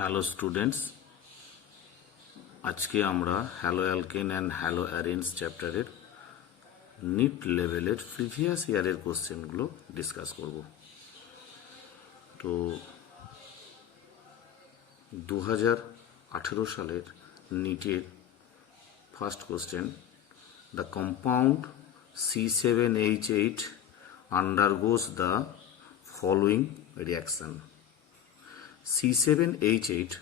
Hello students, আজকে আমরা hello alkane and hello অ্যারেন্স চ্যাপ্টারের নিট লেভেলের প্রিভিয়াস ইয়ারের কোশ্চেনগুলো ডিসকাস করব। তো 2018 সালের নিটের first question, the compound C7H8 undergoes the following reaction. C7H8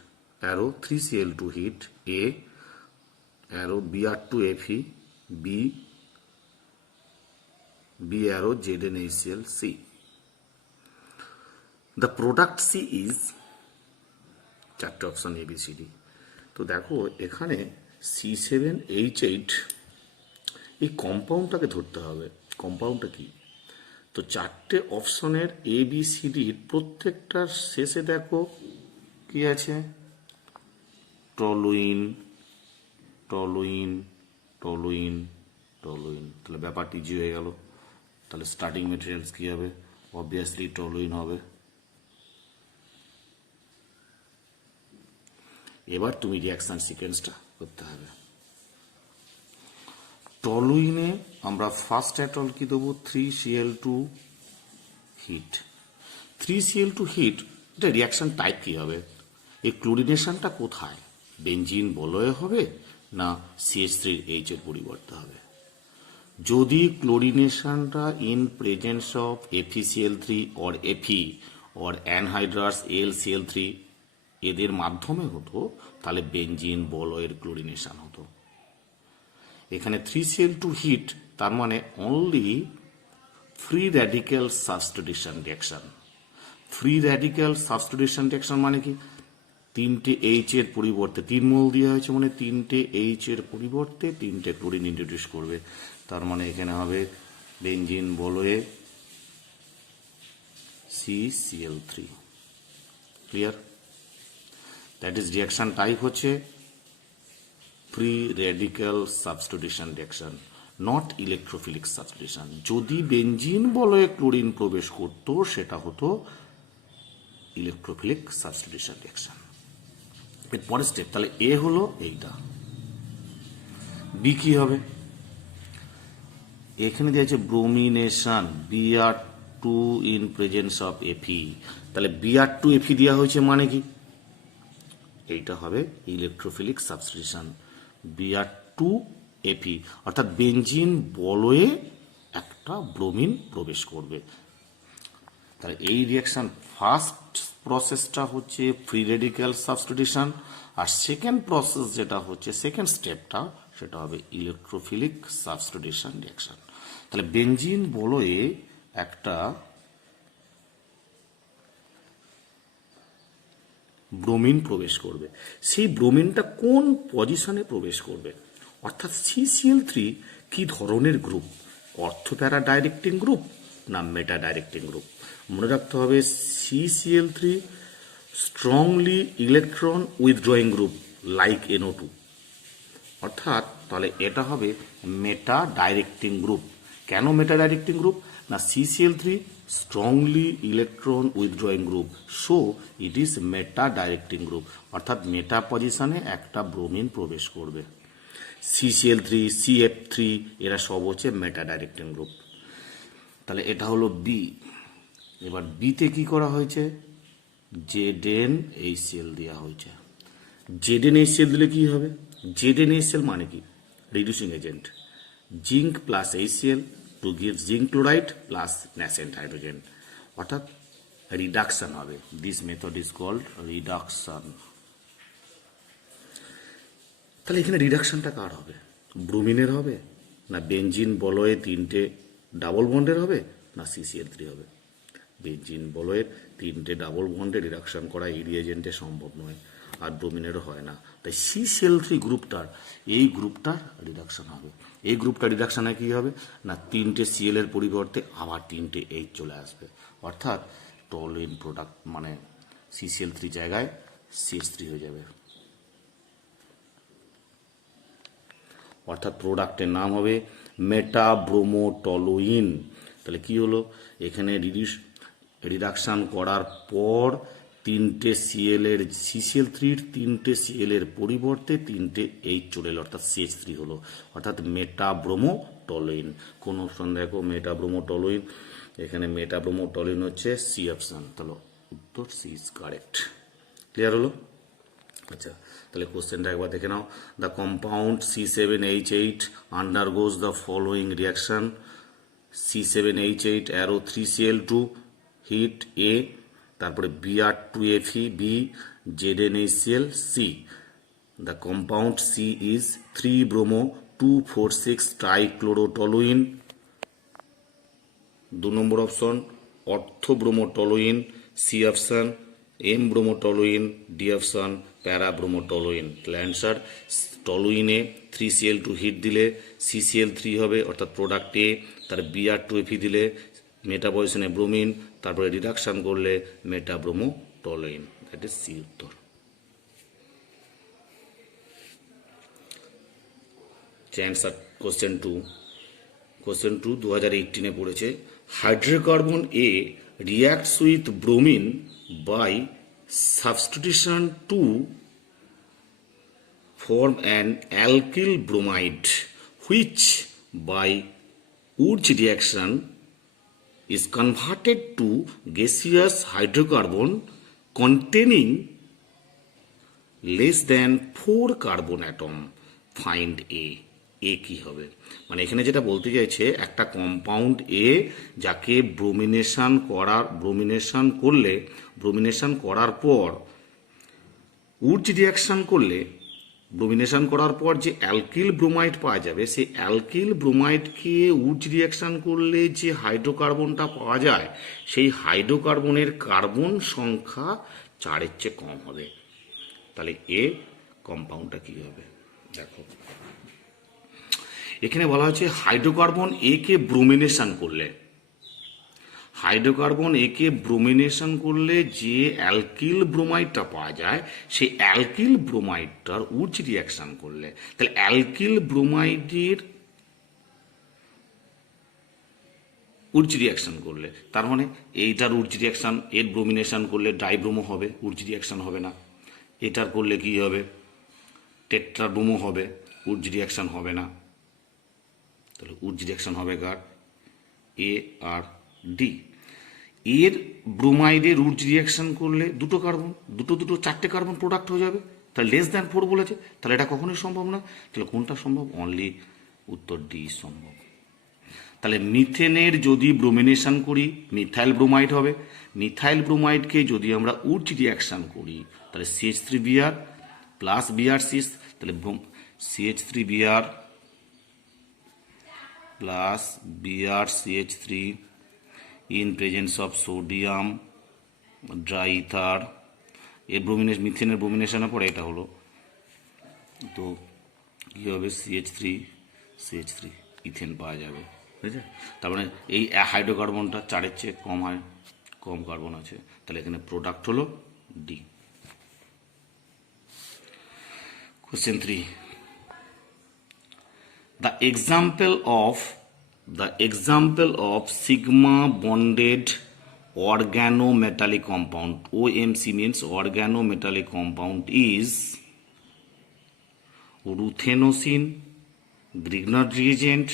arrow 3Cl2 heat A arrow Br2Fe B arrow ZnHCl C. The product C is চারটে option ABCD। তো দেখো এখানে C7H8 এই কম্পাউন্ডটাকে ধরতে হবে। কম্পাউন্ডটা কি? তো চারটে অপশনের ABCDর প্রত্যেকটার শেষে দেখো কি আছে, টলুইন টলুইন টলুইন টলুইন। তাহলে ব্যাপারটি জি হয়ে গেল। তাহলে স্টার্টিং মেটেরিয়ালস কি হবে? অবভিয়াসলি টলুইন হবে। এবার তুমি রিয়াকশন সিকোয়েন্সটা করতে হবে। টলুইনে আমরা ফার্স্ট অ্যাটল কি দেবো? 3Cl2 heat. 3Cl2 হিট, এটা রিয়াকশন টাইপ কি হবে? এই ক্লোরিনেশনটা কোথায়? বেঞ্জিন বলয়ে হবে না CH3H এর পরিবর্তে হবে? যদি ক্লোরিনেশনটা in presence of FeCl3 or Fe or anhydrous AlCl3 এদের মাধ্যমে হতো তাহলে বেঞ্জিন বলয়ের ক্লোরিনেশন হতো। এখানে 3Cl2 হিট তার মানে only free radical substitution reaction. Free radical substitution reaction মানে কি? তিনটে এইচ এর পরিবর্তে 3 মোল দেওয়া হয়েছে মানে তিনটে এইচ এর পরিবর্তে তিনটে ক্লোরিন ইন্ট্রোডিউস করবে। তার মানে এখানে হবে বেঞ্জিন বলয়ে CCl3। Clear? That is reaction type হচ্ছে free radical substitution reaction, not electrophilic substitution. যদি বেঞ্জিন বলয়ে ক্লোরিন প্রবেশ করত সেটা হতো ইলেকট্রোফিলিক সাবস্টিটিউশন রিয়াকশন। এর পরের স্টেপ, তাহলে এ হলো এইটা। বি কি হবে? এখানে দেওয়া আছে bromination Br2 in presence of Fe। তাহলে Br2Fe দেওয়া হয়েছে মানে কি? এইটা হবে ইলেকট্রোফিলিক সাবস্টিটিউশন Br2Fe, অর্থাৎ বেঞ্জিন বলয়ে একটা ব্রোমিন প্রবেশ করবে। তাহলে এই রিয়াকশন ফার্স্ট প্রসেসটা হচ্ছে ফ্রি রেডিক্যাল সাবস্টিটিউশন, আর সেকেন্ড প্রসেস যেটা হচ্ছে সেকেন্ড স্টেপটা সেটা হবে ইলেকট্রোফিলিক সাবস্টিটিউশন রিয়াকশন। তাহলে বেঞ্জিন বলয়ে একটা ব্রোমিন প্রবেশ করবে। সেই ব্রোমিনটা কোন পজিশনে প্রবেশ করবে? অর্থাৎ CCl3 কি ধরনের গ্রুপ? অর্থোপ্যারা ডাইরেক্টিং গ্রুপ না মেটা ডাইরেক্টিং গ্রুপ? মনে রাখতে হবে CCl3 strongly electron withdrawing group like NO2। অর্থাৎ তাহলে এটা হবে মেটা ডাইরেক্টিং গ্রুপ। কেন মেটা ডাইরেক্টিং গ্রুপ? না CCl3 strongly electron withdrawing group, so it is meta directing group. অর্থাৎ মেটা পজিশনে একটা ব্রোমিন প্রবেশ করবে। CCl3 CF3 এরা সব হচ্ছে মেটা ডাইরেক্টিং গ্রুপ। তাহলে এটা হলো বি। এবার বিতে কি করা হয়েছে? ZnHCl দেওয়া হয়েছে। ZnHCl দিলে কি হবে? ZnHCl মানে কি? Reducing agent. Zinc plus HCl to give zinc chloride plus nascent hydrogen, অর্থাৎ রিডাকশন হবে। This method is called reduction. তাহলে এখানে রিডাকশনটা কার হবে? ব্রোমিনের হবে না বেঞ্জিন বলয়ে তিনটে ডাবল বন্ডের হবে না CCl3 হবে? বেঞ্জিন বলয়ের তিনটে ডাবল বন্ডে রিডাকশন করা এই রিয়েজেন্টে সম্ভব নয়, আর ব্রোমিনেরও হয় না। তাই CCl3 গ্রুপটার এই গ্রুপটার রিডাকশন হবে। এই গ্রুপটা রিডাকশনে কি হবে? না তিনটে Cl এর পরিবর্তে আবার তিনটে H চলে আসবে, অর্থাৎ টলুইন প্রোডাক্ট মানে CCl3 জায়গায় CH3 হয়ে যাবে। অর্থাৎ প্রোডাক্টের নাম হবে মেটাব্রোমোটলুইন। তাহলে কি হলো? এখানে রিডাকশন করার পর তিনটে সিএল এর CCl3 তিনটে সিএল এর পরিবর্তে তিনটে এইচ চলে এলো, অর্থাৎ CH3 হলো, অর্থাৎ মেটাব্রোমোটলুইন। কোন অপশন দেখো মেটাব্রোমোটলুইন, এখানে মেটাব্রোমোটলুইন হচ্ছে সি অপশন, তাহলে উত্তর সি ইজ কারেক্ট। ক্লিয়ার হলো? আচ্ছা, তাহলে কোশ্চেনটা একবার দেখে নাও। The compound C7H8 undergoes the following reaction. C7H8 arrow 3Cl2 heat A, তারপরে Br2Fe B, ZnHCl C। The compound C is 3-bromo-2,4,6 trichlorotoluene. 2 নম্বর অপশন অর্থোব্রোমোটলুইন সি অপশন, M-ব্রোমোটলুইন ডি অপশন, প্যারাব্রোমোটলুইন। তাহলে অ্যান্সার টলুইনে 3Cl2 হিট দিলে CCl3 হবে, অর্থাৎ product এ, তার Br2Fe দিলে মেটাবলিজমে bromine, তারপরে রিডাকশন করলে মেটাব্রোমোটলুইন। দ্যাট ইজ সি উত্তর। Answer question 2। কোশ্চেন 2 2018 পড়েছে। Hydrocarbon A reacts with bromine by substitution to form an alkyl bromide which by Wurtz reaction is converted to gaseous hydrocarbon containing less than 4 carbon atom. Find A. এ কি হবে? মানে এখানে যেটা বলতে চাইছে, একটা compound এ যাকে ব্রোমিনেশন করার পর উডস রিয়াকশন করলে, ব্রোমিনেশন করার পর যে অ্যালকিল ব্রোমাইড পাওয়া যাবে, সেই অ্যালকিল ব্রোমাইডকে উডস রিয়াকশন করলে যে হাইড্রোকার্বনটা পাওয়া যায়, সেই হাইড্রোকার্বনের কার্বন সংখ্যা 4-এর চেয়ে কম হবে। তাহলে এ কম্পাউন্ডটা কি হবে? দেখো এখানে বলা হচ্ছে হাইড্রোকার্বন এ কে ব্রোমিনেশন করলে যে অ্যালকিল ব্রোমাইডটা পাওয়া যায়, সেই অ্যালকিল ব্রোমাইডটার উডস রিয়াকশন করলে, তাহলে অ্যালকিল ব্রোমাইডের উডস রিয়াকশন করলে, তার মানে এইটার উডস রিয়াকশন, এর ব্রোমিনেশন করলে ডাইব্রোমো হবে, উডস রিয়াকশন হবে না। এটার করলে কি হবে? টেট্রাব্রোমো হবে, উডস রিয়াকশন হবে না। তাহলে উডস রিয়াকশন হবে কার? এ আর ডি। এর ব্রোমাইডের উডস রিয়াকশন করলে দুটো 4টে কার্বন প্রোডাক্ট হয়ে যাবে, তাহলে লেস দ্যান 4 বলেছে, তাহলে এটা কখনোই সম্ভব না। তাহলে কোনটা সম্ভব? অনলি উত্তর ডি সম্ভব। তাহলে মিথেনের যদি ব্রোমিনেশন করি মিথাইল ব্রোমাইড হবে, মিথাইল ব্রোমাইডকে যদি আমরা উডস রিয়াকশন করি তাহলে CH3Br প্লাস Br6, তাহলে CH3Br plus BrCH3 in presence of sodium ডাইইথার। এর মিথেনের ব্রোমিনেশনের পরে এটা হলো, তো কী হবে? CH3 ইথেন পাওয়া যাবে, ঠিক আছে? তার মানে এই হাইড্রোকার্বনটা 4-এর চেয়ে কম কার্বন আছে, তাহলে এখানে প্রোডাক্ট হলো D. Question 3। The example of sigma bonded organometallic compound, OMC means organometallic compound, is ruthenosin, Grignard reagent,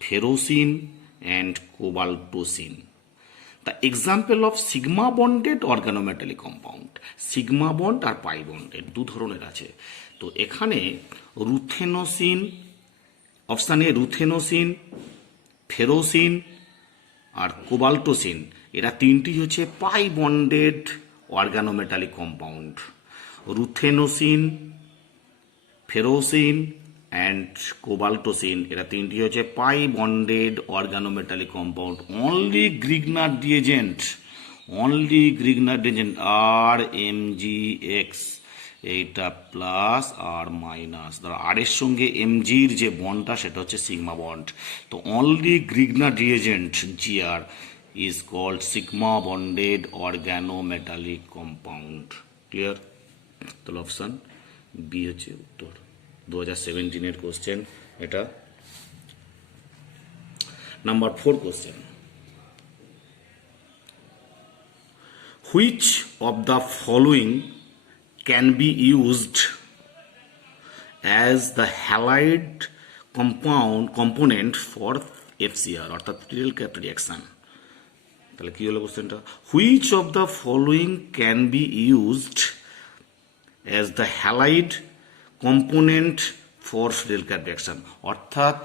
ferrocin and cobaltocin. The example of sigma bonded organometallic compound, sigma bond R pi bonded 2 ধরনের আছে। তো এখানে রুথেনোসিন, option A রুথেনোসিন, ফেরোসিন আর কোবাল্টোসিন, এরা 3টি হচ্ছে pi bonded organometallic compound. Ruthenocene, ferrocene and cobaltocene, এরা 3টি হচ্ছে pi bonded organometallic compound. Only Grignard reagent RMgX, এইটা প্লাস আর মাইনাস, ধরো আর এর সঙ্গে এমজির যে বন্ডটা সেটা হচ্ছে সিগমা বন্ড। তো only Grignard reagent GR is called sigma bonded organometallic compound. Clear? তাহলে অপশান বি হচ্ছে উত্তর। 2017 কোশ্চেন এটা। Number 4 question, which of the following can be used as the halide component for FCR অর্থাৎ Friedel Crafts reaction. তাহলে কি হলো কোশ্চেনটা, which of the following can be used as the halide component for Friedel Crafts reaction, অর্থাৎ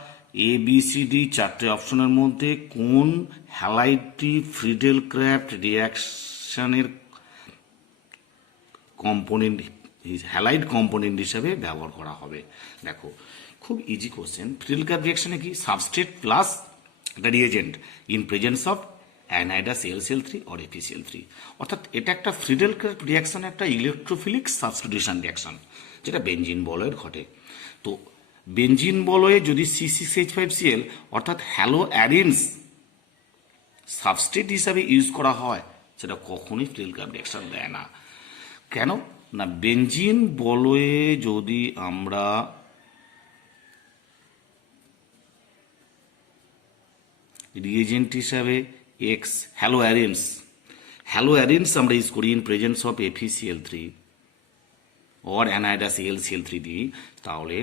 A B C D চারটে অপশনের মধ্যে কোন হ্যালাইডটি ফ্রিডেল ক্র্যাফট রিঅ্যাকশনের কম্পোনেন্ট হ্যালাইড কম্পোনেন্ট হিসাবে ব্যবহার করা হবে। দেখো খুব ইজি কোশ্চেন, ফ্রিডেল ক্র্যাফট রিঅ্যাকশনে কি সাবস্ট্রেট প্লাস একটা reagent in presence of anhydrous AlCl3 or FeCl3, অর্থাৎ এটা একটা ফ্রিডেল ক্র্যাফট রিঅ্যাকশন একটা ইলেকট্রোফিলিক সাবস্টিটিউশন রিঅ্যাকশন যেটা বেনজিন বলয়ের ঘটে। তো বেনজিন বলয়ে যদি C6H5Cl অর্থাৎ হ্যালো অ্যারিনস সাবস্ট্রেট হিসাবে ইউজ করা হয় সেটা কখনোই ফ্রিডেল ক্র্যাফট রিঅ্যাকশন দেয় না। কেন না, বেনজিন বলয়ে যদি আমরা রিয়েজেন্ট হিসাবে এক্স হ্যালো অ্যারিনস আমরা ইউজ করি in presence of FeCl3 or anhydrous AlCl3 দিই, তাহলে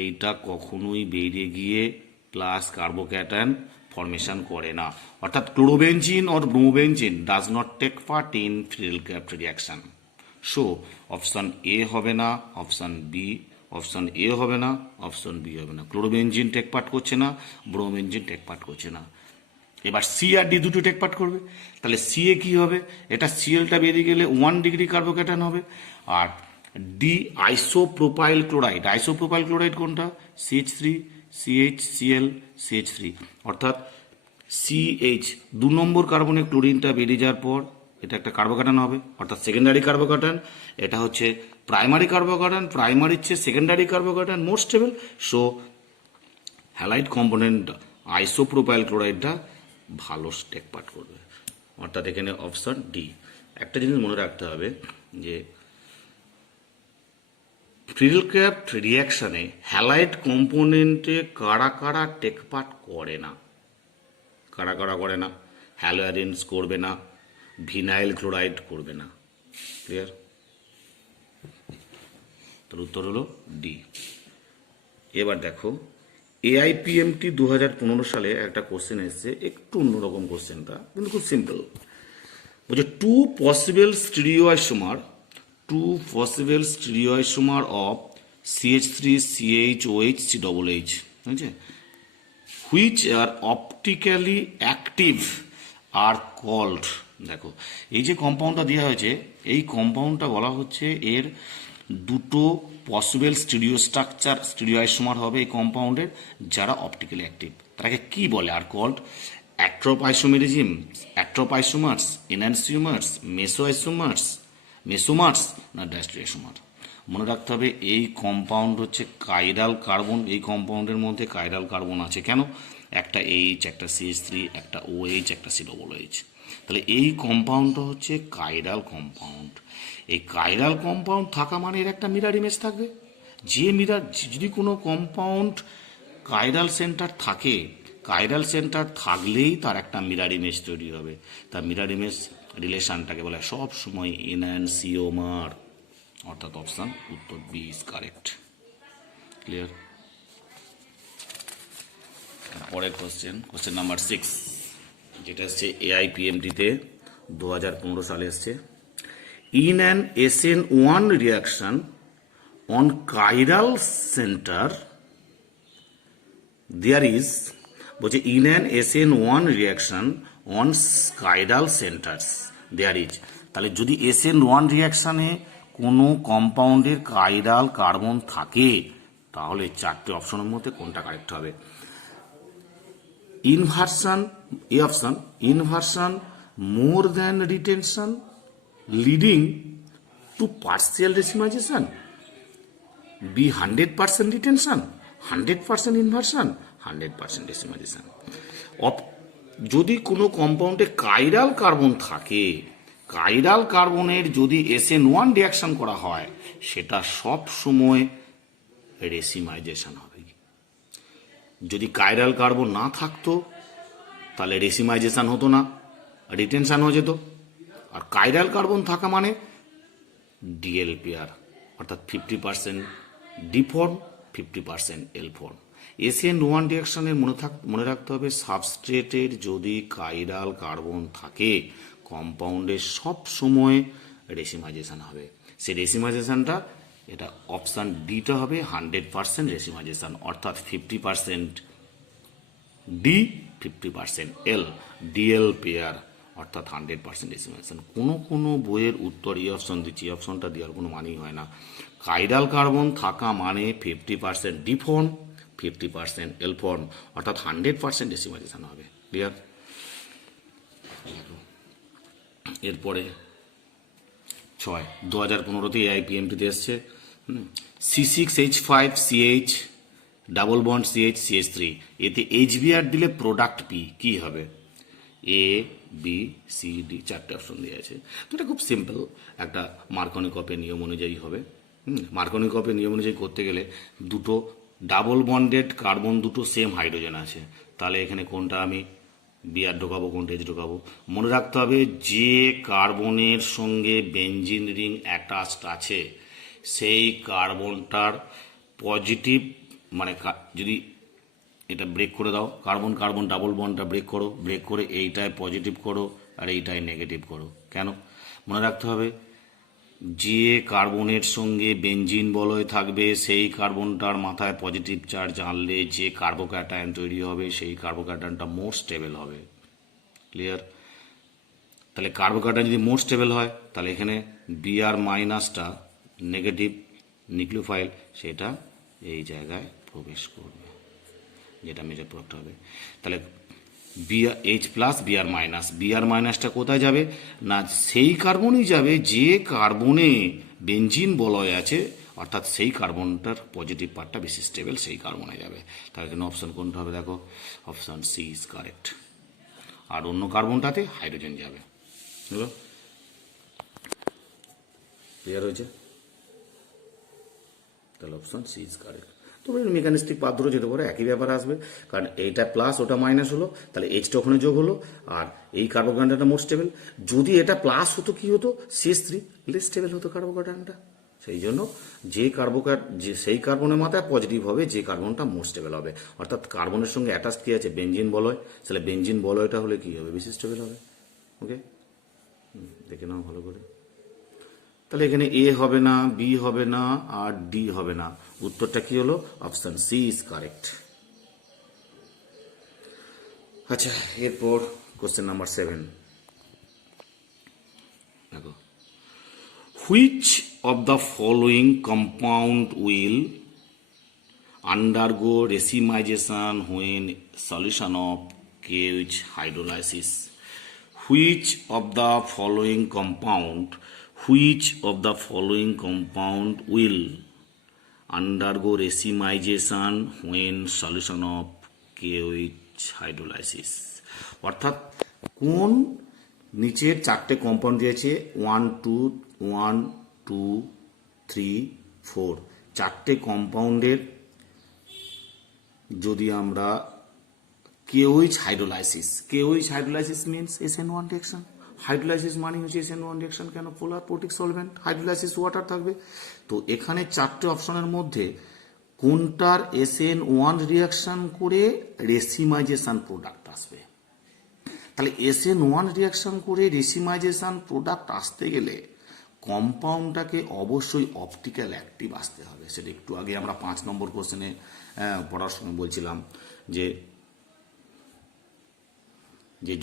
এইটা কখনোই বেরিয়ে গিয়ে প্লাস কার্বোক্যাটায়ন ফর্মেশন করে না, অর্থাৎ chlorobenzene or bromobenzene does not take part in Friedel Crafts reaction. So option A হবে না, অপশন বি, অপশন এ হবে না, অপশন বি হবে না। ক্লোরোবেনজিন টেক পার্ট করছে না, ব্রোমোবেনজিন টেক পার্ট করছে না। এবার সি আর ডি দুটো টেক পার্ট করবে, তাহলে সি এ কি হবে, এটা Clটা বেরিয়ে গেলে 1 ডিগ্রি কার্বোক্যাটায়ন হবে। আর ডি আইসোপ্রোপাইল ক্লোরাইড কোনটা, CH3 CH Cl CH3, অর্থাৎ CH 2 নম্বর কার্বনের ক্লোরিনটা বেরিয়ে যাওয়ার পর এটা একটা কার্বোক্যাটায়ন হবে, অর্থাৎ সেকেন্ডারি কার্বোক্যাটায়ন। এটা হচ্ছে প্রাইমারি কার্বোক্যাটায়ন, প্রাইমারির চেয়ে secondary carbocation more stable. So halide component isopropyl ক্লোরাইডটা ভালো টেক পার্ট করবে, অর্থাৎ এখানে অপশন ডি। একটা জিনিস মনে রাখতে হবে যে ফ্রিডেল ক্র্যাফট রিঅ্যাকশনে হ্যালাইড কম্পোনেন্টে কারা টেক পার্ট করে না, করে না, হ্যালোয়ারিনস করবে না, ভিনাইল ক্লোরাইড করবে না। ক্লিয়ার? তার উত্তর হলো ডি। এবার দেখো AIPMT 2015 সালে একটা কোশ্চেন এসছে, একটু অন্যরকম কোশ্চেনটা কিন্তু খুব সিম্পল। বলছে two possible stereoisomer of CH3CHOH COOH, বুঝছে, which are optically active are called. দেখো এই যে কম্পাউন্ডটা দেওয়া হয়েছে, এই কম্পাউন্ডটা বলা হচ্ছে এর দুটো পসিবল স্টিরিওআইসোমার হবে এই কম্পাউন্ডের যারা অপটিক্যালি অ্যাক্টিভ, তাকে কি বলে আর কল্ড, অ্যাক্ট্রোপাইসোমার্স, এনানসিওমার্স, মেসোমার্স না ডায়াস্টেরিওমার। মনে রাখতে হবে এই কম্পাউন্ড হচ্ছে কাইরাল কার্বন, এই কম্পাউন্ডের মধ্যে কাইরাল কার্বন আছে। কেন, একটা H, একটা CH3, একটা OH, একটা COOH। তাহলে এই কম্পাউন্ডটা হচ্ছে কাইরাল কম্পাউন্ড। এই কাইরাল কম্পাউন্ড থাকা মানে এর একটা মিরার ইমেজ থাকবে। যদি কোনো কম্পাউন্ড কাইরাল সেন্টার থাকে, কাইরাল সেন্টার থাকলেই তার একটা মিরার ইমেজ তৈরি হবে। তার মিরার ইমেজ রিলেশনটাকে বলে সব সময় এনানসিওমার, অর্থাৎ অপশন উত্তর বি ইজ কারেক্ট। ক্লিয়ার? পরের কোশ্চেন নাম্বার 6, যেটা হচ্ছে AIPMT-তে 2015 সালে এসছে। In an SN1 reaction on chiral centre there is, বলছে in an SN1 reaction on chiral centres there is. তাহলে যদি SN1 রিয়াকশানে কোনো কম্পাউন্ডের কাইরাল কার্বন থাকে তাহলে চারটে অপশনের মধ্যে কোনটা কারেক্ট হবে? Inversion, A option, inversion more than retention leading to partial racemisation, B 100% retention, 100% inversion, 100% racemisation. যদি কোনো কম্পাউন্ডে কাইরাল কার্বন থাকে, কাইরাল কার্বনের যদি SN1 রিয়াকশন করা হয় সেটা সব সময় রেসিমাইজেশন হবে। যদি কাইরাল কার্বন না থাকতো তাহলে রেসিমাইজেশন হতো না, রিটেনশন হয়ে যেত। আর কাইরাল কার্বন থাকা মানে ডিএল পেয়ার, অর্থাৎ 50% ডি ফর্ম 50% এল ফর্ম। SN1 রিয়াকশনের মনে রাখতে হবে সাবস্ট্রেটের যদি কাইরাল কার্বন থাকে কম্পাউন্ডে সব সময় রেসিমাইজেশন হবে। সেই রেসিমাইজেশনটা এটা অপশান ডিটা হবে 100% রেসিমাইজেশন, অর্থাৎ 50% ডি 50% এল, ডিএল পেয়ার, অর্থাৎ 100% রেসিমাইজেশন। কোনো বইয়ের উত্তর এই অপশন দিচ্ছি, এই অপশনটা দেওয়ার কোনো মানেই হয় না। কাইরাল কার্বন থাকা মানে 50% ডি ফর্ম 50% এল ফর্ম, অর্থাৎ 100% রেসিমাইজেশন হবে। ক্লিয়ার? এরপরে 6 2015 AIPMT এসছে C6H5CH double bond CH CH3, এতে HBr দিলে প্রোডাক্ট পি কি হবে? A B C D 4টে অপশন দেওয়া আছে। তো এটা খুব সিম্পল, একটা মার্কনি কপের নিয়ম অনুযায়ী হবে। মার্কনি কপের নিয়ম অনুযায়ী করতে গেলে দুটো ডাবল বন্ডেড কার্বন দুটো সেম হাইড্রোজেন আছে, তাহলে এখানে কোনটা আমি বিআর ঢোকাবো, কোনটা এইচ ঢোকাবো? মনে রাখতে হবে যে কার্বনের সঙ্গে বেঞ্জিন রিং অ্যাটাচড আছে সেই কার্বনটার পজিটিভ, মানে যদি এটা ব্রেক করে দাও, কার্বন কার্বন ডাবল বন্ডটা ব্রেক করো, ব্রেক করে এইটায় পজিটিভ করো আর এইটায় নেগেটিভ করো। কেন? মনে রাখতে হবে যে কার্বনের সঙ্গে বেঞ্জিন বলয় থাকবে সেই কার্বনটার মাথায় পজিটিভ চার্জ আনলে যে কার্বোক্যাটায়ন তৈরি হবে সেই কার্বোক্যাটায়নটা মোর স্টেবল হবে। ক্লিয়ার? তাহলে কার্বোক্যাটায়ন যদি মোর স্টেবল হয় তাহলে এখানে বিআর মাইনাসটা নেগেটিভ নিউক্লিওফাইল সেটা এই জায়গায় প্রবেশ করবে, যেটা মেজর প্রোডাক্ট হবে। তাহলে H প্লাস বিআর মাইনাসটা কোথায় যাবে? না সেই কার্বনই যাবে যে কার্বনে বেঞ্জিন বলয় আছে, অর্থাৎ সেই কার্বনটার পজিটিভ পার্টটা বেশি স্টেবল, সেই কার্বনে যাবে। তাহলে এখানে অপশন কোনটা হবে? দেখো অপশন সি ইজ কারেক্ট। আর অন্য কার্বনটাতে হাইড্রোজেন যাবে। হলো? ক্লিয়ার হয়েছে? তাহলে অপশন সি ইজ কারেক্ট। তবে মেকানিস্টিক পাথ ধরে যেতে পারে, একই ব্যাপার আসবে, কারণ এইটা প্লাস ওটা মাইনাস হলো, তাহলে এইচটা ওখানে যোগ হলো, আর এই কার্বোক্যাটায়নটা মোর স্টেবল। যদি এটা প্লাস হতো কি হতো? CH3 লেস স্টেবল হতো কার্বোক্যাটায়নটা। সেই জন্য যে সেই কার্বনের মাথায় পজিটিভ হবে যে কার্বনটা মোর স্টেবল হবে, অর্থাৎ কার্বনের সঙ্গে অ্যাটাচ কি আছে? বেঞ্জিন বলয়। তাহলে বেঞ্জিন বলয়টা হলে কি হবে? বেশি স্টেবল হবে। ওকে, দেখে নাও ভালো করে। তাহলে এখানে এ হবে না, বি হবে না, আর ডি হবে না। উত্তরটা কি হলো? Option C is correct. আচ্ছা, এরপর কোশ্চেন নাম্বার 7 দেখো, which of the following compound will undergo racemisation when solution of KH hydrolysis? Which of the following compound Which of the following compound will undergo racemization when solution of KOH hydrolysis? অর্থাৎ কোন নিচের 4টে compound দিয়েছে 1 2 1 2 3 4, 4টে কম্পাউন্ডের যদি আমরা KOH hydrolysis means SN1 reaction. Hydrolysis মানে হচ্ছে SN1 reaction. কেন? পোলার প্রোটিক solvent, hydrolysis water থাকবে। তো এখানে 4টে অপশনের মধ্যে কোনটার SN1 রিঅ্যাকশন করে রেসিমাইজেশন প্রোডাক্ট আসবে? তাহলে SN1 রিঅ্যাকশন করে রেসিমাইজেশন প্রোডাক্ট আসতে গেলে কম্পাউন্ডটাকে অবশ্যই অপটিক্যাল অ্যাক্টিভ আসতে হবে। সেটা একটু আগে আমরা 5 নম্বর কোশ্চেনে পড়ার সময় বলছিলাম যে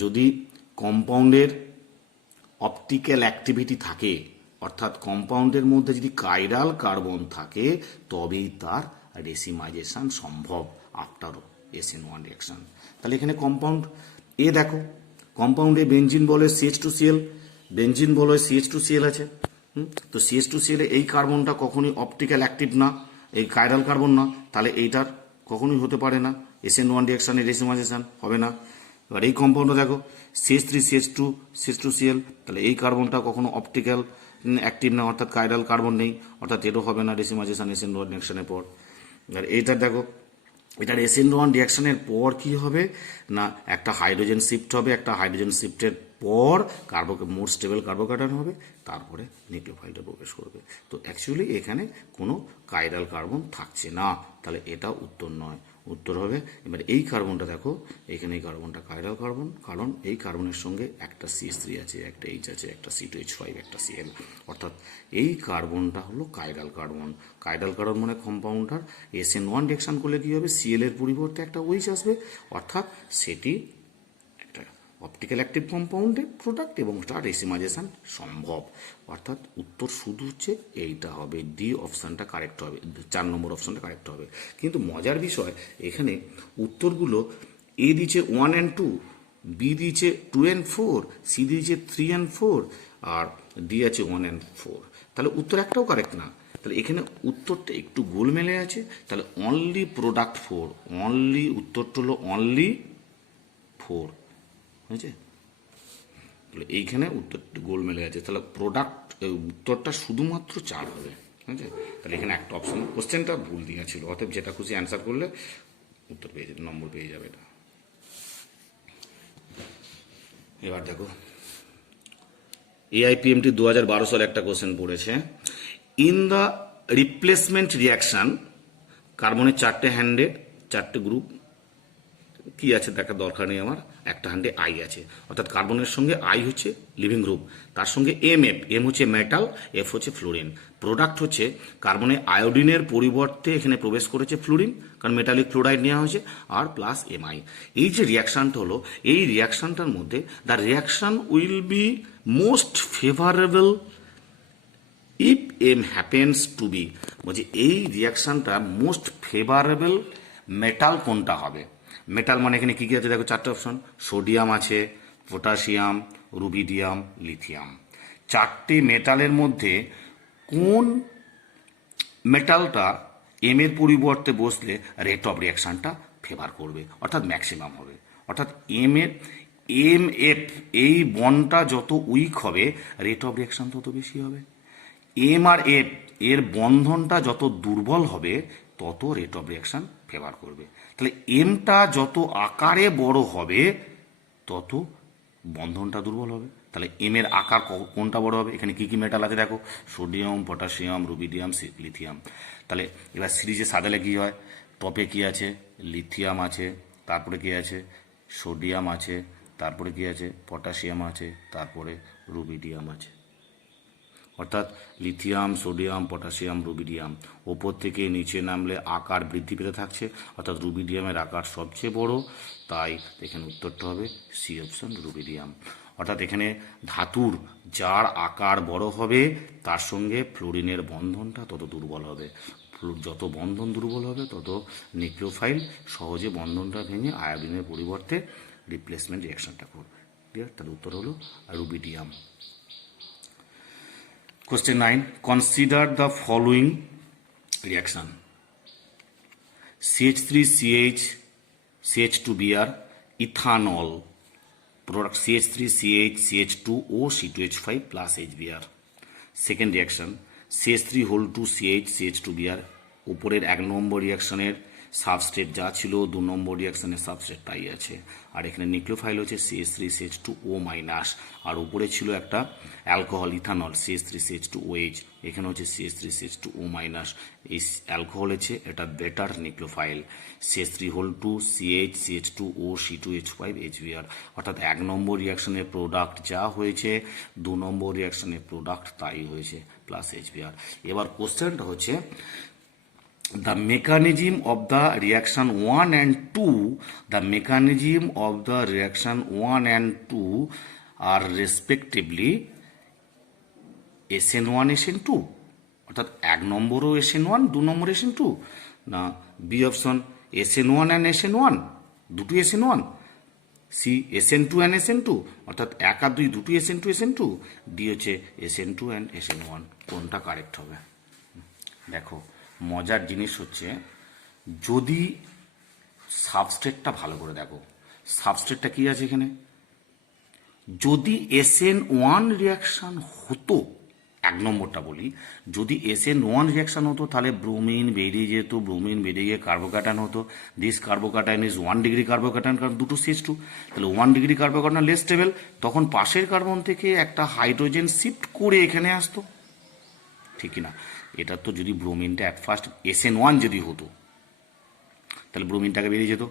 যদি কম্পাউন্ডের অপটিক্যাল অ্যাক্টিভিটি থাকে, অর্থাৎ কম্পাউন্ডের মধ্যে যদি কাইরাল কার্বন থাকে তবেই তার রেসিমাইজেশন সম্ভব আফটার SN1 রিঅ্যাকশন। তাহলে এখানে কম্পাউন্ড এ দেখো, কম্পাউন্ডে বেঞ্জিন বলে CH2Cl, বেঞ্জিন বলে CH2Cl আছে। তো CH2Cl এই কার্বনটা কখনোই অপটিক্যাল অ্যাক্টিভ না, এই কাইরাল কার্বন না, তাহলে এইটার কখনোই হতে পারে না SN1 রিঅ্যাকশনে রেসিমাইজেশন হবে না। এবার এই কম্পাউন্ডটা দেখো CH3CH2CL, তাহলে এই কার্বনটা কখনো অপটিক্যাল অ্যাক্টিভ না, অর্থাৎ কাইরাল কার্বন নেই, অর্থাৎ এরও হবে না রেসিমাইজেশন SN1 রিঅ্যাকশনের পর। আর এইটা দেখো এটার SN1 রিয়াকশনের পর কি হবে না একটা হাইড্রোজেন শিফট হবে, একটা হাইড্রোজেন শিফটের পর মোর স্টেবল কার্বোকার্বন হবে, তারপরে নিউক্লিওফাইলটা প্রবেশ করবে। তো অ্যাকচুয়ালি এখানে কোনো কাইরাল কার্বন থাকছে না, তাহলে এটা উত্তর নয়। উত্তর হবে এবার এই কার্বনটা দেখো, এখানে এই কার্বনটা কাইরাল কার্বন, কারণ এই কার্বনের সঙ্গে একটা CH3 আছে, একটা H আছে, একটা C2H5, একটা Cl, অর্থাৎ এই কার্বনটা হলো কাইরাল কার্বন। কাইরাল কার্বন মানে কম্পাউন্ডার SN1 রিঅ্যাকশন করলে কী হবে, Cl এর পরিবর্তে একটা OH আসবে, অর্থাৎ সেটি একটা অপটিক্যাল অ্যাক্টিভ কম্পাউন্ডের প্রোডাক্ট এবং তার রেসিমাইজেশন সম্ভব। অর্থাৎ উত্তর শুধু হচ্ছে এইটা হবে, ডি অপশানটা কারেক্ট হবে, 4 নম্বর অপশানটা কারেক্ট হবে। কিন্তু মজার বিষয় এখানে উত্তরগুলো এ দিচ্ছে 1 and 2, বি দিচ্ছে 2 and 4, সি দিচ্ছে 3 and 4, আর ডি আছে 1 and 4। তাহলে উত্তর একটাও কারেক্ট না। তাহলে এখানে উত্তরটা একটু গোলমেলে আছে। তাহলে অনলি প্রোডাক্ট 4, অনলি উত্তরটা হলো অনলি 4, হয়েছে? তাহলে এইখানে উত্তরটা গোলমেলে আছে, তাহলে প্রোডাক্ট উত্তরটা শুধুমাত্র 4 হবে, ঠিক আছে? তাহলে এখানে একটা অপশন কোশ্চেনটা ভুল দেওয়া ছিল, অতএব যেটা খুশি অ্যান্সার করলে উত্তর পেয়ে যাবে, নম্বর পেয়ে যাবে এটা। এবার দেখো AIPMT 2012 সালে একটা কোশ্চেন পড়েছে, ইন দ্য রিপ্লেসমেন্ট রিয়াকশন কার্বনের 4টে হ্যান্ডে 4টে গ্রুপ কি আছে দেখার দরকার নেই আমার, একটা হ্যান্ডে আই আছে, অর্থাৎ কার্বনের সঙ্গে আই হচ্ছে লিভিং গ্রুপ, তার সঙ্গে এম হচ্ছে মেটাল, এফ হচ্ছে ফ্লোরিন। প্রোডাক্ট হচ্ছে কার্বনে আয়োডিনের পরিবর্তে এখানে প্রবেশ করেছে ফ্লোরিন, কারণ মেটালিক ক্লোরাইড নেওয়া হয়েছে, আর প্লাস MI। এই যে রিয়াকশানটা হলো, এই রিয়াকশানটার মধ্যে the reaction will be most favourable if M happens to be, বলছে এই রিয়াকশানটা মোস্ট ফেভারেবল মেটাল কোনটা হবে। মেটাল মানে এখানে কী কী আছে দেখো, 4টে অপশন, সোডিয়াম আছে, পটাশিয়াম, রুবিডিয়াম, লিথিয়াম। 4টে মেটালের মধ্যে কোন মেটালটা এম এর পরিবর্তে বসলে রেট অফ রিয়াকশানটা ফেভার করবে, অর্থাৎ ম্যাক্সিমাম হবে। অর্থাৎ এফ এই বন্ডটা যত উইক হবে রেট অফ রিয়াকশান তত বেশি হবে। এম আর এফ এর বন্ধনটা যত দুর্বল হবে তত রেট অফ রিয়াকশান ফেভার করবে। তাহলে এমটা যত আকারে বড় হবে তত বন্ধনটা দুর্বল হবে। তাহলে এম এর আকার কোনটা বড় হবে, এখানে কি কি মেটাল আছে দেখো, সোডিয়াম, পটাশিয়াম, রুবিডিয়াম, লিথিয়াম। তাহলে এবার সিরিজে সাজালে কি হয়, টপে কি আছে, লিথিয়াম আছে, তারপরে কি আছে, সোডিয়াম আছে, তারপরে কি আছে, পটাশিয়াম আছে, তারপরে রুবিডিয়াম আছে। অর্থাৎ লিথিয়াম, সোডিয়াম, পটাশিয়াম, রুবিডিয়াম ওপর থেকে নিচে নামলে আকার বৃদ্ধি পেতে থাকছে, অর্থাৎ রুবিডিয়ামের আকার সবচেয়ে বড়, তাই এখানে উত্তরটা হবে সি অপশন, রুবিডিয়াম। অর্থাৎ এখানে ধাতুর যার আকার বড় হবে তার সঙ্গে ফ্লোরিনের বন্ধনটা তত দুর্বল হবে, যত বন্ধন দুর্বল হবে তত নিউক্লিওফাইল সহজে বন্ধনটা ভেঙে আয়োডিনের পরিবর্তে রিপ্লেসমেন্ট রিয়াকশনটা করবে। ক্লিয়ার? তাহলে উত্তর হলো rubidium. Question 9. Consider the following reaction. CH3CH, CH2Br, ethanol. Product CH3CH, CH2O, C2H5 plus HBr. Second reaction, CH3 whole 2 CH, CH2Br. উপরের 1 নম্বর রিয়াকশনের সাবস্ট্রেট যা ছিল 2 নম্বর রিয়াকশনের সাবস্ট্রেট তাই আছে, আর এখানে নিউক্লিওফাইল হচ্ছে CH3CH2O মাইনাস, আর উপরে ছিল একটা অ্যালকোহল ইথানল CH3CH2OH, এখানে হচ্ছে CH3CH2O মাইনাস। এই অ্যালকোহল হচ্ছে এটা better nucleophile, CH3 whole 2 CH, CH2O, C2H5, HBr। অর্থাৎ 1 নম্বর রিয়াকশনের প্রোডাক্ট যা হয়েছে 2 নম্বর রিয়াকশনের প্রোডাক্ট তাই হয়েছে প্লাস HBr। এবার কোশ্চেনটা হচ্ছে the mechanism of the reaction 1 and 2, the mechanism of the reaction 1 and 2 are respectively SN1 SN2, অর্থাৎ 1 নম্বরও SN1, 2 নম্বর SN2, না B option SN1 and SN1 দুটো SN1, C SN2 and SN2 অর্থাৎ 1 আর 2 দুটো SN2 SN2, ডি হচ্ছে SN2 and SN1। কোনটা correct হবে? দেখো মজার জিনিস হচ্ছে যদি সাবস্ট্রেটটা ভালো করে দেখো, সাবস্ট্রেটটা কি আছে এখানে, যদি SN1 রিয়াকশন হতো এক নম্বরটা বলি, যদি SN1 রিয়াকশন হতো তাহলে ব্রোমিন বেরিয়ে যেত, ব্রোমিন বেরিয়ে গিয়ে কার্বোক্যাটায়ন হতো। This carbocation is 1 degree carbocation, কারণ দুটো CH2, তাহলে 1 ডিগ্রি কার্বোক্যাটায়ন লেস স্টেবল, তখন পাশের কার্বন থেকে একটা হাইড্রোজেন শিফট করে এখানে আসতো, ঠিক কিনা? এটা তো যদি ব্রোমিনটা অ্যাট ফার্স্ট SN1 যদি হতো তাহলে ব্রোমিনটাকে বেরিয়ে যেত,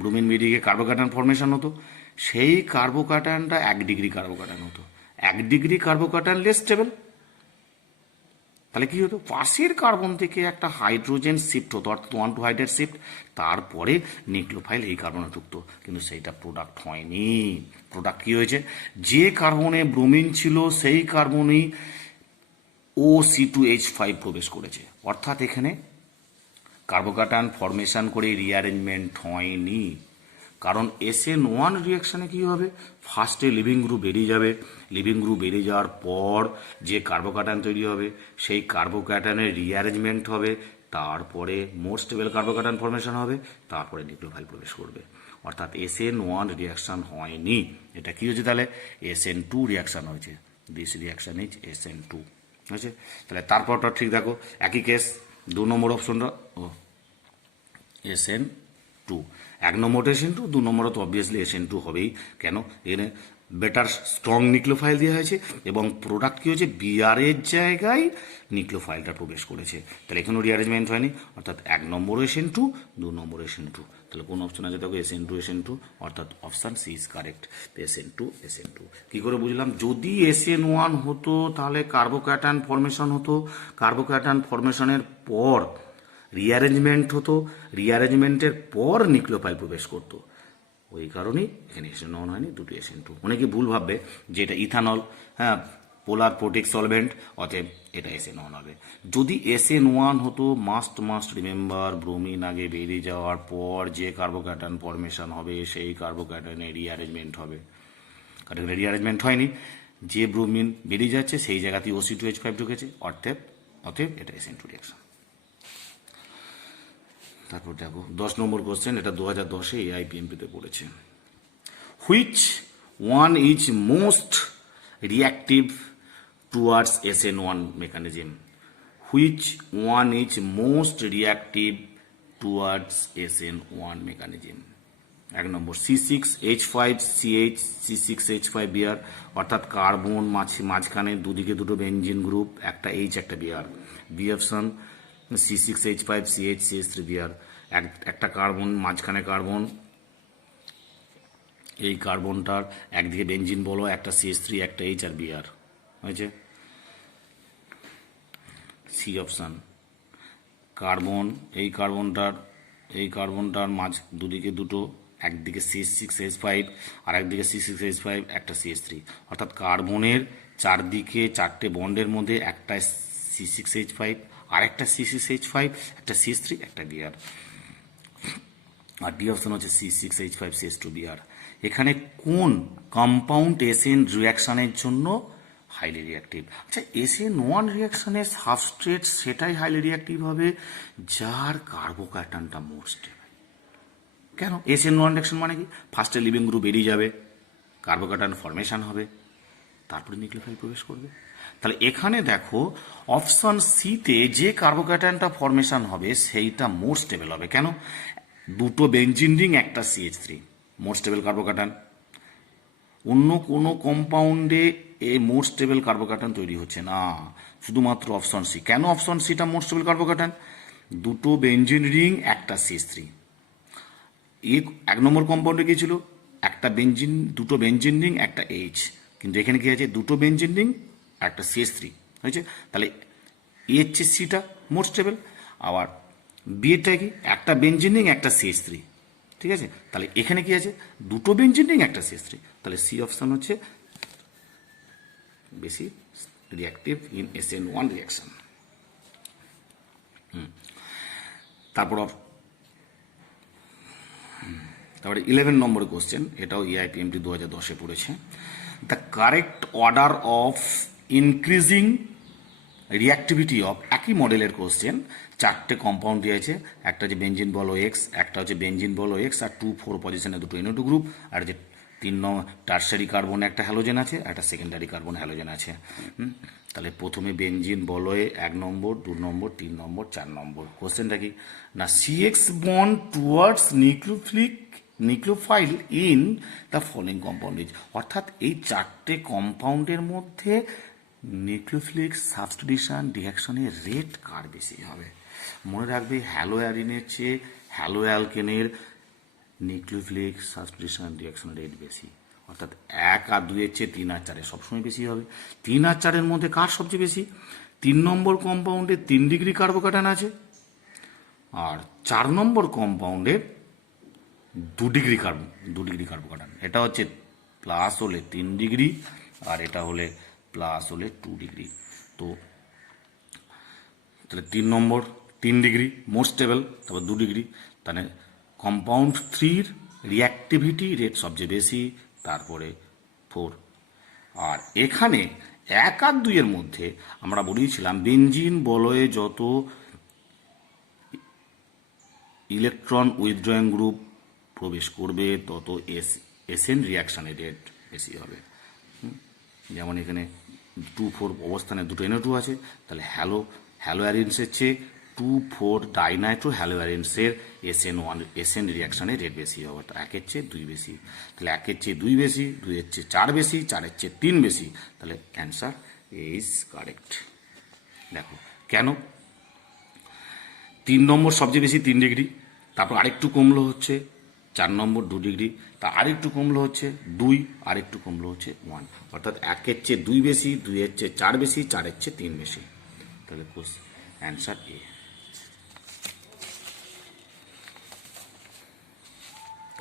ব্রোমিন বেরিয়ে গিয়ে কার্বোক্যাটায়ন ফর্মেশন হতো, সেই কার্বোক্যাটায়নটা 1 ডিগ্রি কার্বোক্যাটায়ন হতো, 1 ডিগ্রি কার্বোক্যাটায়ন লেস স্টেবল, তাহলে কি হতো? পাশের কার্বন থেকে একটা হাইড্রোজেন শিফট হতো, অর্থাৎ 1 টু হাইড্রেট শিফট, তারপরে নিউক্লিওফাইল এই কার্বনে ঢুকতো, কিন্তু সেইটা প্রোডাক্ট হয়নি। প্রোডাক্ট কি হয়েছে? যে কার্বনে ব্রোমিন ছিল সেই কার্বনই OC2H5 প্রবেশ করেছে, অর্থাৎ এখানে কার্বোক্যাটায়ন ফরমেশন করে রিঅ্যারেঞ্জমেন্ট হয়নি। কারণ SN1 রিয়াকশানে কী হবে? ফার্স্টে লিভিং গ্রুপ বেরিয়ে যাবে, লিভিং গ্রুপ বেরিয়ে যাওয়ার পর যে কার্বোক্যাটায়ন তৈরি হবে সেই কার্বোক্যাটায়নের রিঅ্যারেঞ্জমেন্ট হবে, তারপরে মোর স্টেবল কার্বোক্যাটায়ন ফরমেশন হবে, তারপরে নিউক্লিওফাইল প্রবেশ করবে, অর্থাৎ SN1 রিয়াকশান হয়নি। এটা কি হয়েছে তাহলে? SN2 রিয়াকশান হয়েছে। দিস রিয়াকশান ইজ SN2 হয়েছে। তাহলে তারপরটা ঠিক দেখো, একই কেস, 2 নম্বর অপশনটা SN2, 1 নম্বর SN2, 2 নম্বরও তো অবভিয়াসলি SN2 হবেই। কেন? এখানে বেটার স্ট্রং নিউক্লিওফাইল দেওয়া হয়েছে এবং প্রোডাক্ট কী হয়েছে? বিআরের জায়গায় নিউক্লিওফাইলটা প্রবেশ করেছে, তাহলে এখানেও রিঅ্যারেঞ্জমেন্ট হয়নি, অর্থাৎ 1 নম্বর SN2, 2 নম্বর SN2। তাহলে কোন অপশন আছে দেখো? SN2, অর্থাৎ option C is correct. SN2। কী করে বুঝলাম? যদি SN1 হতো তাহলে কার্বোক্যাটায়ন ফরমেশন হতো, কার্বোক্যাটায়ন ফরমেশনের পর রিঅ্যারেঞ্জমেন্ট হতো, রিঅ্যারেঞ্জমেন্টের পর নিউক্লিওফাইল প্রবেশ করতো, ওই কারণেই এখানে SN1 হয়নি, দুটো SN2। অনেকে ভুল ভাববে যে এটা ইথানল, হ্যাঁ, পোলার প্রোটিক সলভেন্ট, অতএব এটা SN1 হবে। যদি SN1 হতো, মাস্ট রিমেম্বার, ব্রোমিন আগে বেরিয়ে যাওয়ার পর যে কার্বোক্যাটায়ন ফরমেশন হবে সেই কার্বোক্যাটায়নের রিঅ্যারেঞ্জমেন্ট হবে, কারণ এখানে রিঅ্যারেঞ্জমেন্ট হয়নি, যে ব্রোমিন বেরিয়ে যাচ্ছে সেই জায়গাতেই OC2H5 ঢুকেছে, অতএব এটা SN2 রিয়াকশন। তারপর দেখো 10 নম্বর কোশ্চেন, এটা 2010-এ AIPMP-তে পড়েছে। Which one is most reactive towards SN1 mechanism? Which one is most reactive towards SN1 mechanism? 1 নম্বর C6H5CH, C6H5Br, অর্থাৎ কার্বন মাঝখানে দুদিকে দুটো বেঞ্জিন গ্রুপ, একটা H একটা Br, B option C6H5CH, CH3Br, একটা কার্বন মাঝখানে কার্বন, এই কার্বনটার একদিকে বেঞ্জিন বলো, একটা CH3 একটা H আর Br হয়েছে। সি অপশান, কার্বন, এই কার্বনটার দুদিকে দুটো, একদিকে C6H5 আর একদিকে C6H5 একটা CH3, অর্থাৎ কার্বনের চারদিকে 4টে বন্ডের মধ্যে একটা C6H5 আর একটা C6H5, একটা CH3 একটা Br, আর ডি অপশন হচ্ছে C6H5CH2Br। এখানে কোন কম্পাউন্ড SN রিয়াকশানের জন্য হাইলি রিয়াক্টিভ? আচ্ছা, SN1 রিয়াকশানের সাবস্ট্রেট সেটাই হাইলি রিয়াক্টিভ হবে যার কার্বোক্যাটায়নটা মোর স্টেবল। কেন? SN1 রিয়াকশন মানে কি? ফার্স্টে লিভিং গ্রুপ বেরিয়ে যাবে, কার্বোক্যাটায়ন ফরমেশন হবে, তারপরে নিউক্লিওফাইল প্রবেশ করবে। তাহলে এখানে দেখো অপশন সিতে যে কার্বোক্যাটায়নটা ফরমেশন হবে সেইটা মোর স্টেবল হবে। কেন? দুটো বেঞ্জিন রিং, একটা CH3, মোর স্টেবল কার্বোক্যাটায়ন। অন্য কোনো কম্পাউন্ডে এই মোর স্টেবল কার্বোক্যাটায়ন তৈরি হচ্ছে না, শুধুমাত্র অপশন সি। কেন অপশন সিটা মোর স্টেবল কার্বোক্যাটায়ন? দুটো বেঞ্জিন রিং, একটা CH3। 1 নম্বর কম্পাউন্ডে কি ছিল? দুটো বেঞ্জিন রিং, একটা H, কিন্তু এখানে কি আছে? দুটো বেঞ্জিন রিং, একটা CH3 হয়েছে। তাহলে HCটা মোর স্টেবল, আবার বিয়েরটা কি? একটা বেঞ্জিন রিং, একটা CH3, ঠিক আছে। তাহলে এখানে কি আছে? দুটো বেঞ্জিন রিং, একটা CH3, তাহলে সি অপশন হচ্ছে বেশি রিয়াক্টিভ ইন SN1 রিয়াকশন। তারপরে 11 নম্বর কোশ্চেন, এটাও AIPMP 2010-এ পড়েছে। The correct order of increasing রিয়াক্টিভিটি of, একই মডেলের কোশ্চেন, 4টে কম্পাউন্ড দিয়েছে, একটা হচ্ছে বেঞ্জিন বলো X, একটা হচ্ছে বেঞ্জিন বলো X আর 2,4 পজিশনে দুটো NO2 গ্রুপ, আর যে টারসারি কার্বন একটা হ্যালোজেন আছে, একটা সেকেন্ডারি কার্বন হ্যালোজেন আছে। তাহলে প্রথমে বেঞ্জিন বলয়ে 1 নম্বর, 2 নম্বর, 3 নম্বর, 4 নম্বর। কোশ্চেনটা কি না, CX bond towards nucleophile in the following compound is, অর্থাৎ এই 4টে কম্পাউন্ডের মধ্যে নিউক্লিওফিলিক সাবস্টিটিউশন রিঅ্যাকশনের রেট কার বেশি হবে। মনে রাখবে হ্যালো অ্যারিনের চেয়ে হ্যালো অ্যালকেনের নিউক্লিওফিলিক সাবস্টিটিউশন রিঅ্যাকশনের রেট বেশি, অর্থাৎ 1 আর 2 এর চেয়ে 3 আর 4 সবসময় বেশি হবে। 3 আর 4 মধ্যে কার সবচেয়ে বেশি? 3 নম্বর কম্পাউন্ডে 3 ডিগ্রি কার্বোক্যাটায়ন আছে, আর 4 নম্বর কম্পাউন্ডের 2 ডিগ্রি কার্বোক্যাটায়ন। এটা হচ্ছে প্লাস হলে 3 ডিগ্রি আর এটা হলে প্লাস হলে 2 ডিগ্রি। তো তাহলে 3 নম্বর 3 ডিগ্রি মোর স্টেবল, তারপর 2 ডিগ্রি, তাহলে কম্পাউন্ড 3-র রিঅ্যাক্টিভিটি রেট সবচেয়ে বেশি, তারপরে 4। আর এখানে 1 আর 2 এর মধ্যে আমরা বলেছিলাম বেঞ্জিন বলয়ে যত ইলেকট্রন উইথড্রয়িং গ্রুপ প্রবেশ করবে তত এসএন রিঅ্যাকশনের রেট বেশি হবে। যেমন এখানে 2,4 অবস্থানে দুটো NO2 আছে, তাহলে হ্যালো অ্যারিনসের চেয়ে 2,4 ডাইনাইট্রো হ্যালো অ্যারিনসের এসএন রিঅ্যাকশনের রেট বেশি হবে, 1-এর চেয়ে 2 বেশি। তাহলে 1-এর চেয়ে 2 বেশি, 2-এর চেয়ে 4 বেশি, 4-এর চেয়ে 3 বেশি, তাহলে অ্যান্সার ইজ কারেক্ট। দেখো কেন 3 নম্বর সবচেয়ে বেশি 3 ডিগ্রি, তারপর আরেকটু কমলো হচ্ছে 4 নম্বর 2 ডিগ্রি, তা আরেকটু কমলো হচ্ছে 2, আরেকটু কমলো হচ্ছে 1, অর্থাৎ 1-এর চেয়ে 2 বেশি, 2-এর চেয়ে 4 বেশি, 4-এর চেয়ে 3 বেশি। তাহলে অ্যান্সার এ।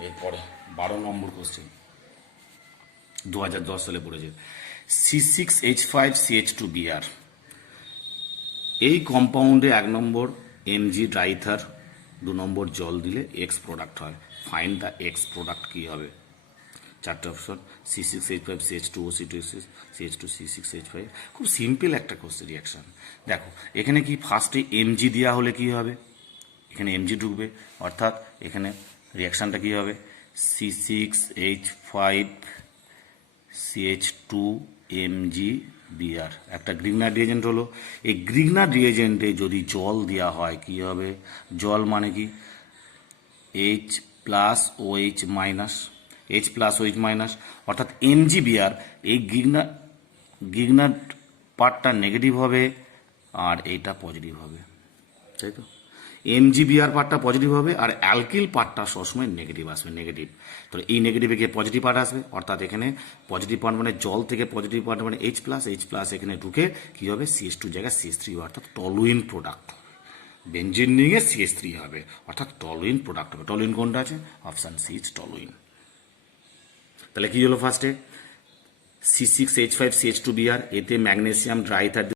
এরপরে 12 নম্বর কোশ্চেন 2010 সালে পড়েছে। C6H5CH2Br এই কম্পাউন্ডে 1 নম্বর Mg ড্রাইথার, 2 নম্বর জল দিলে এক্স প্রোডাক্ট হয়। ফাইন্ড দ্য এক্স প্রোডাক্ট কি হবে? 4টে অপশন C6H5CH2OC2CH2 খুব সিম্পল একটা কোশ্চেন রিয়াকশন। দেখো এখানে কি ফার্স্টে Mg দেওয়া হলে কি হবে, এখানে Mg ঢুকবে, অর্থাৎ এখানে রিয়াকশানটা কি হবে C6H5CH2MgBr, একটা গ্রিগনার রিয়েজেন্ট হলো। এই গ্রিগনার রিয়েজেন্টে যদি জল দেওয়া হয় কি হবে? জল মানে কি H+OH-, অর্থাৎ MgBr এই গ্রিগনার পার্টটা নেগেটিভ হবে আর এইটা পজিটিভ হবে, তাই তো? MgBr পার্টটা পজিটিভ হবে আর অ্যালকিল পার্টটা সবসময় নেগেটিভ আসবে, নেগেটিভ। তো এই নেগেটিভে গিয়ে পজিটিভ পার্ট আসবে, অর্থাৎ এখানে পজিটিভ পার্ট মানে জল থেকে পজিটিভ পার্ট মানে H+, এখানে ঢুকে কি হবে CH2 জায়গায় CH3, অর্থাৎ টলুইন প্রোডাক্ট। বেঞ্জিন নিয়ে CH3 হবে, অর্থাৎ টলুইন প্রোডাক্ট হবে। টলুইন কোনটা আছে? Option C is toluene. তাহলে কি হলো ফার্স্টে C6H5CH2Br, এতে ম্যাগনেসিয়াম ড্রাইথার